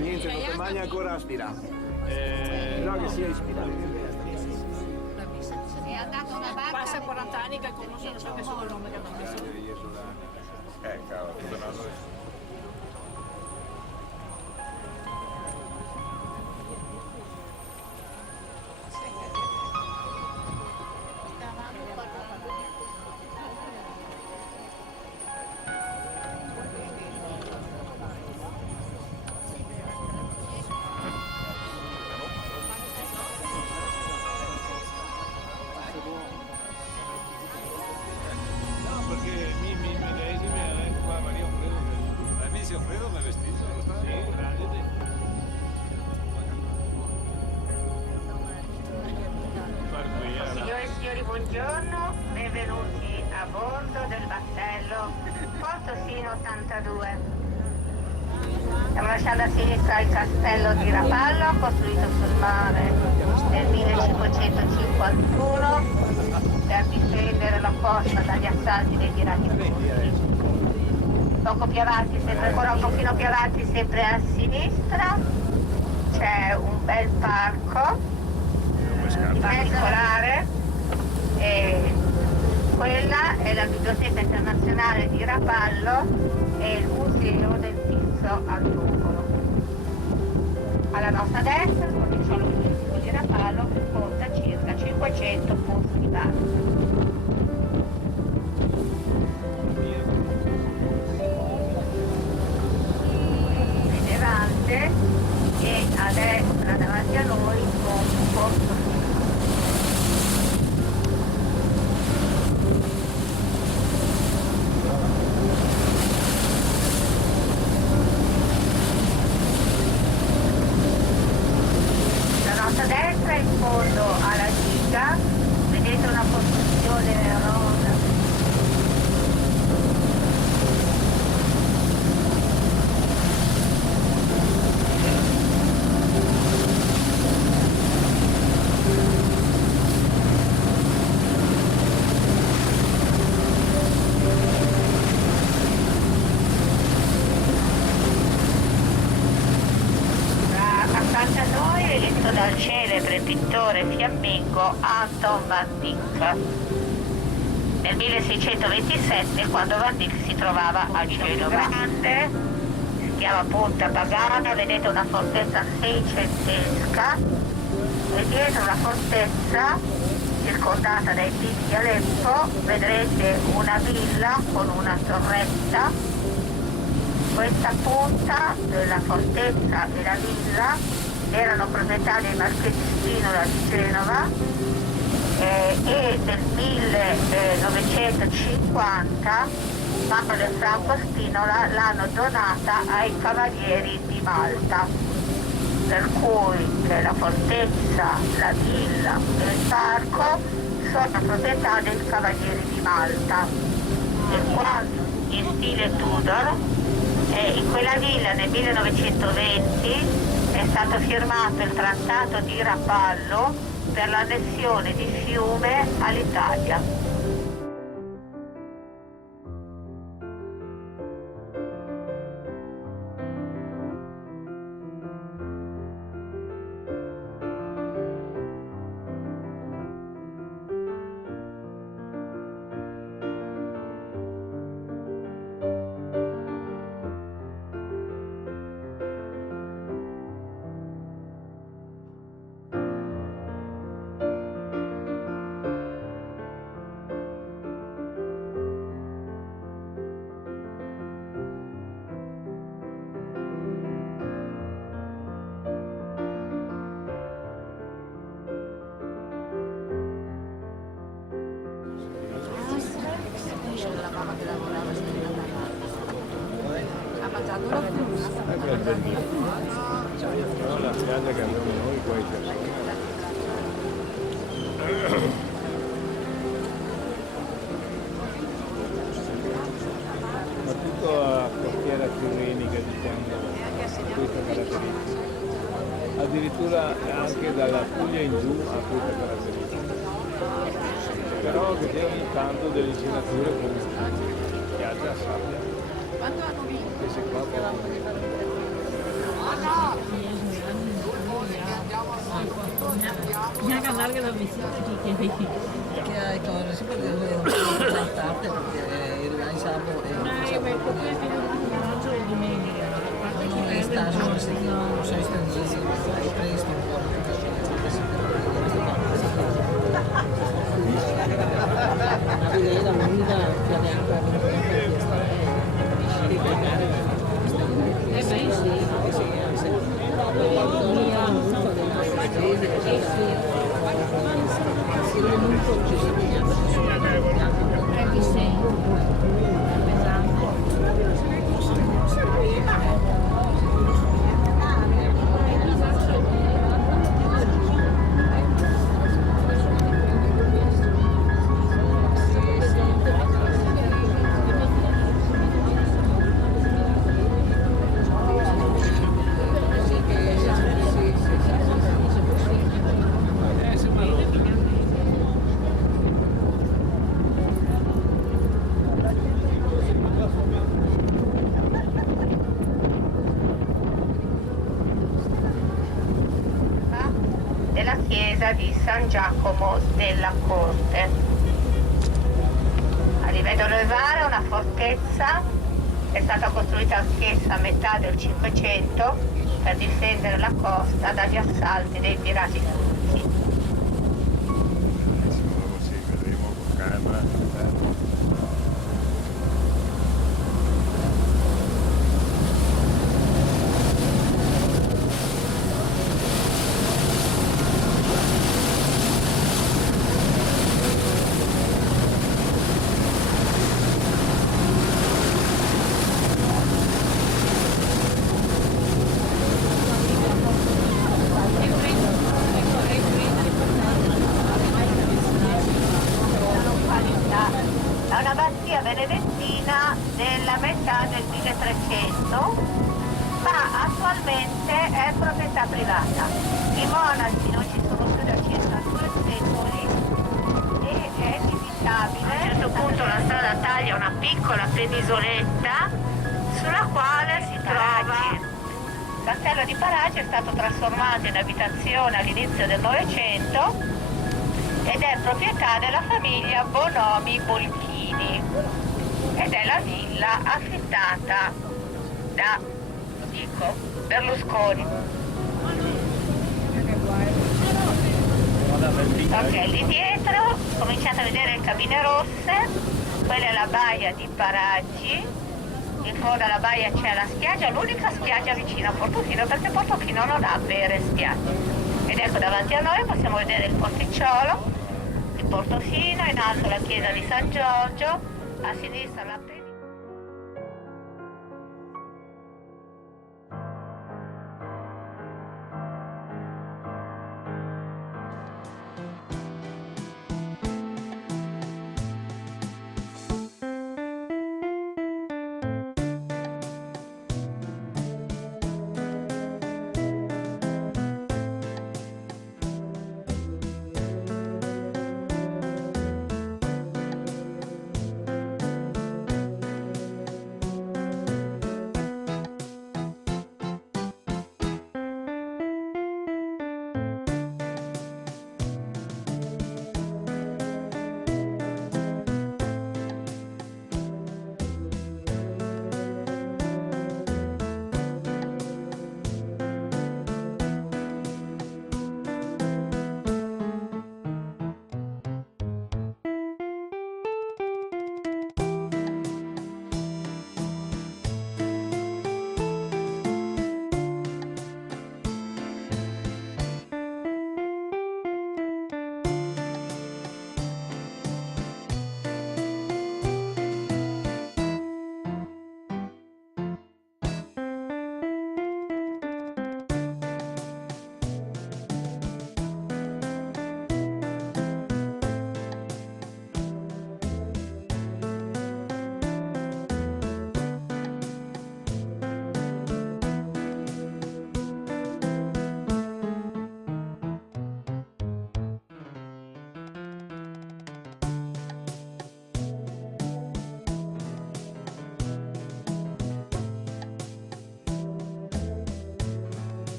Niente, non ti mangi ancora aspirato. Però che sia ispirato. Passa 40 anni che conosco, non so che sono il nome che hanno messo. Cavolo, no. Signore e signori, buongiorno, benvenuti a bordo del battello Portosino 82. Stiamo lasciando a sinistra il castello di Rapallo, costruito sul mare nel 1551 per difendere la costa dagli assalti dei pirati turchi. Poco più avanti, sempre ancora un pochino più avanti, sempre a sinistra, c'è un bel parco particolare e quella è la Biblioteca Internazionale di Rapallo e il Museo del Pizzo al Tungolo. Alla nostra destra il corticiolo turistico di Rapallo che conta circa 500 posti di bar. Rilevante e a destra davanti a noi un posto. La nostra destra in fondo alla diga vedete una costruzione rosa. Accanto a noi è eletto dal celebre pittore fiammingo Anton van Dyck. nel 1627 quando Van Dyck si trovava a Genova. Grande, si chiama Punta Pagana, vedete una fortezza seicentesca e dietro la fortezza, circondata dai pini di Aleppo, vedrete una villa con una torretta. Questa punta della fortezza e la villa erano proprietà dei marchesi Spinola di Genova e nel 1950 Manuel e Franco Spinola l'hanno donata ai Cavalieri di Malta, per cui la fortezza, la villa e il parco sono proprietà dei Cavalieri di Malta. E qua in stile Tudor, in quella villa nel 1920 è stato firmato il Trattato di Rapallo per l'annessione di Fiume all'Italia. La spiaggia che abbiamo noi qua in ma tutta la costiera tirrenica, diciamo, questa caratteristica. Addirittura anche dalla Puglia in giù ha questa caratteristica. Però che c'è ogni tanto delle insenature con spiaggia a sabbia. Quando hanno vinto? Che se qua Bisogna andare che la visita Che hai cose, si può dire un po' trattate perché il rilanciamo e non è stato non sei stranieri, hai presto un po' lei la lunga che abbiamo della chiesa di San Giacomo della Corte. A livello levare una fortezza è stata costruita anch'essa a metà del Cinquecento per difendere la costa dagli assalti dei pirati turchi. sì, vedremo con calma. È una abbazia benedettina della metà del 1300, ma attualmente è proprietà privata. I monaci non ci sono più da circa 2 secoli e è visitabile. A un certo punto la strada taglia una piccola penisoletta sulla quale si trova. Il castello di Paraci è stato trasformato in abitazione all'inizio del Novecento ed è proprietà della famiglia Bonomi Bolchini ed è la villa affittata da, dico, Berlusconi. Ok, lì dietro cominciate a vedere le cabine rosse, quella è la baia di Paraggi, in fondo alla baia c'è la spiaggia, l'unica spiaggia vicino a Portofino perché Portofino non ha vere spiagge. Ed ecco davanti a noi possiamo vedere il porticciolo di Portofino, in alto la chiesa di San Giorgio, a sinistra la penisola.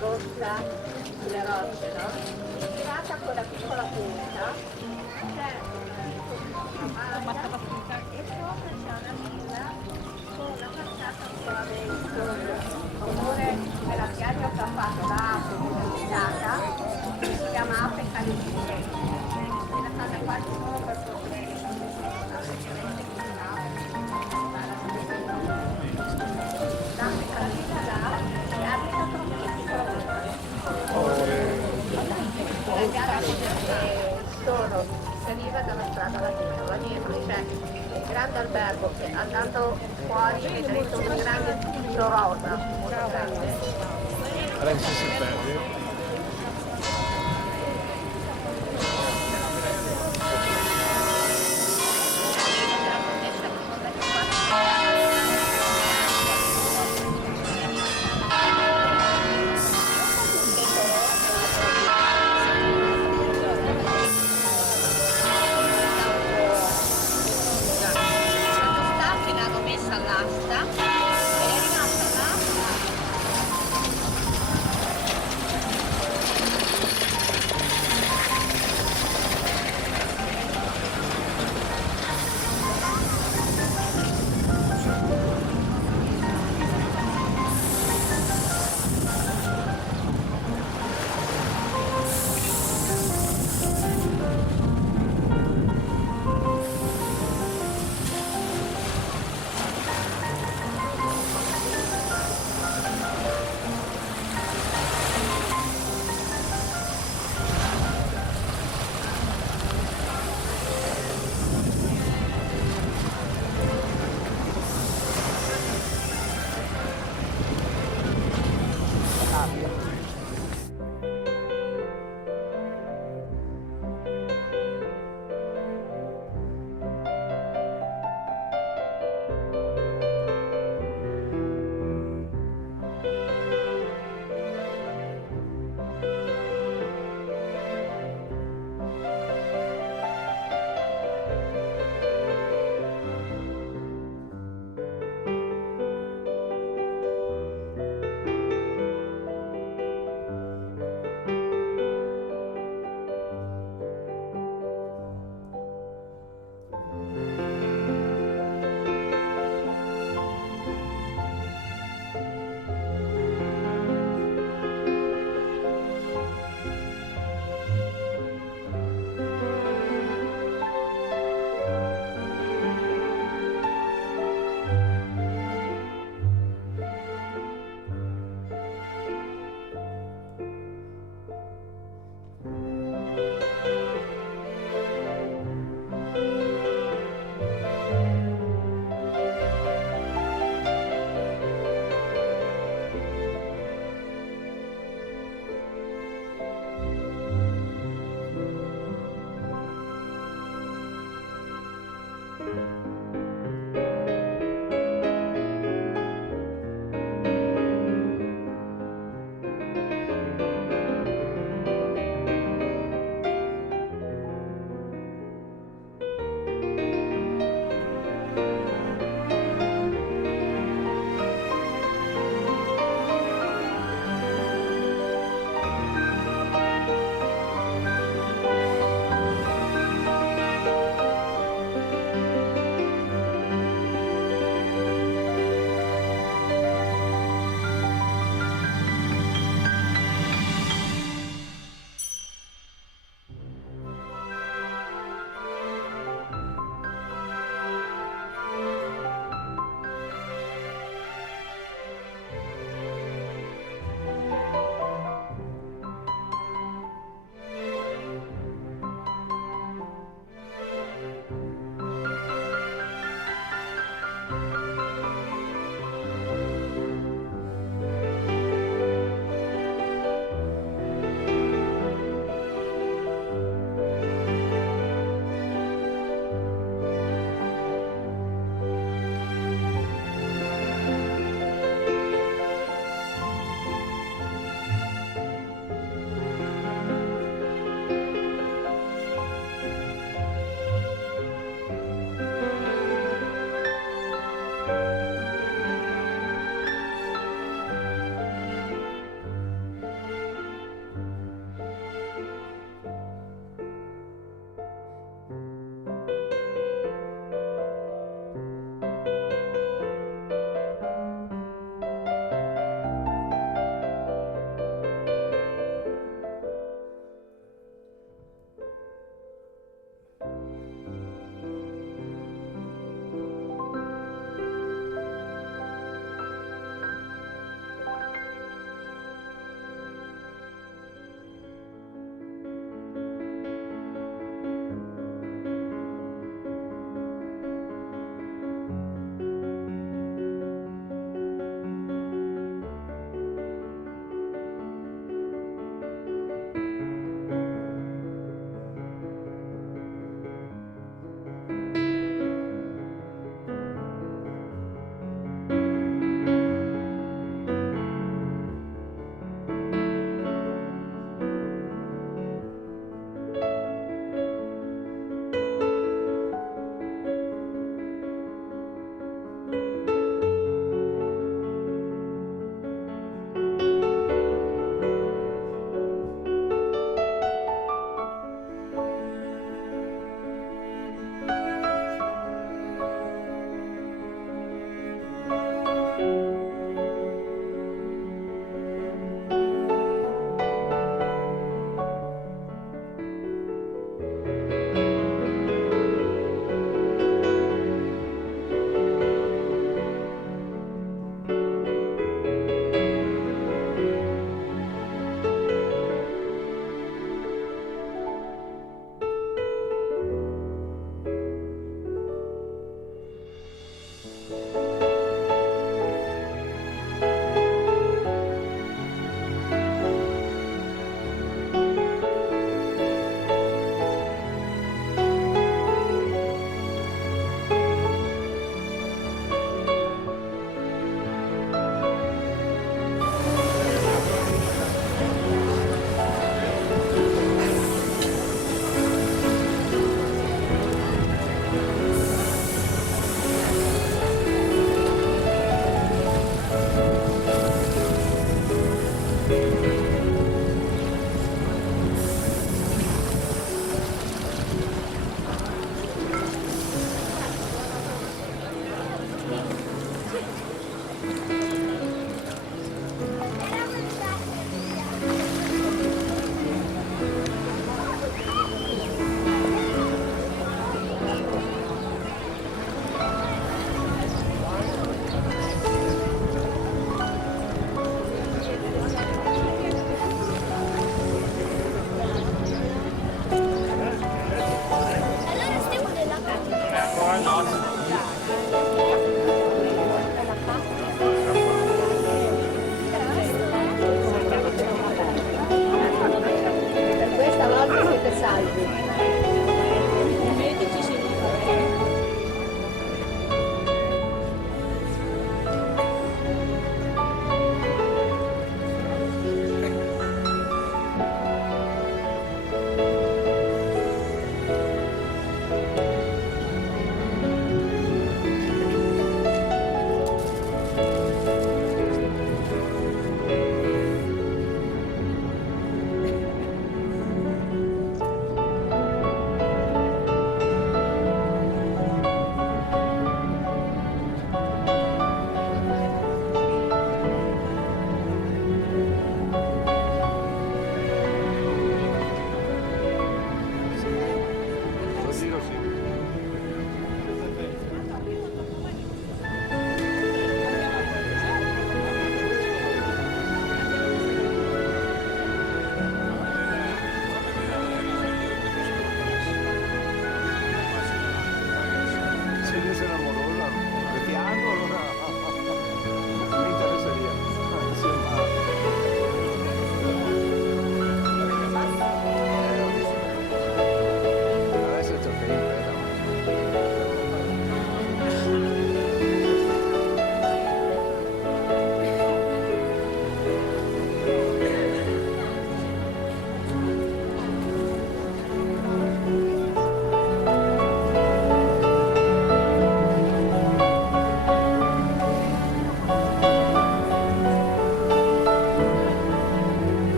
rossa sulle rocce, no? Tirata con la piccola punta, c'è una barca e sopra c'è una villa con una facciata un po' a vento, oppure quella spiaggia che ha fatto l'arte pubblicata, si chiama sono saliva dalla strada latina, là dietro c'è il grande albergo che andando fuori vedrete un grande edificio rosa, molto grande. Renzo si perde.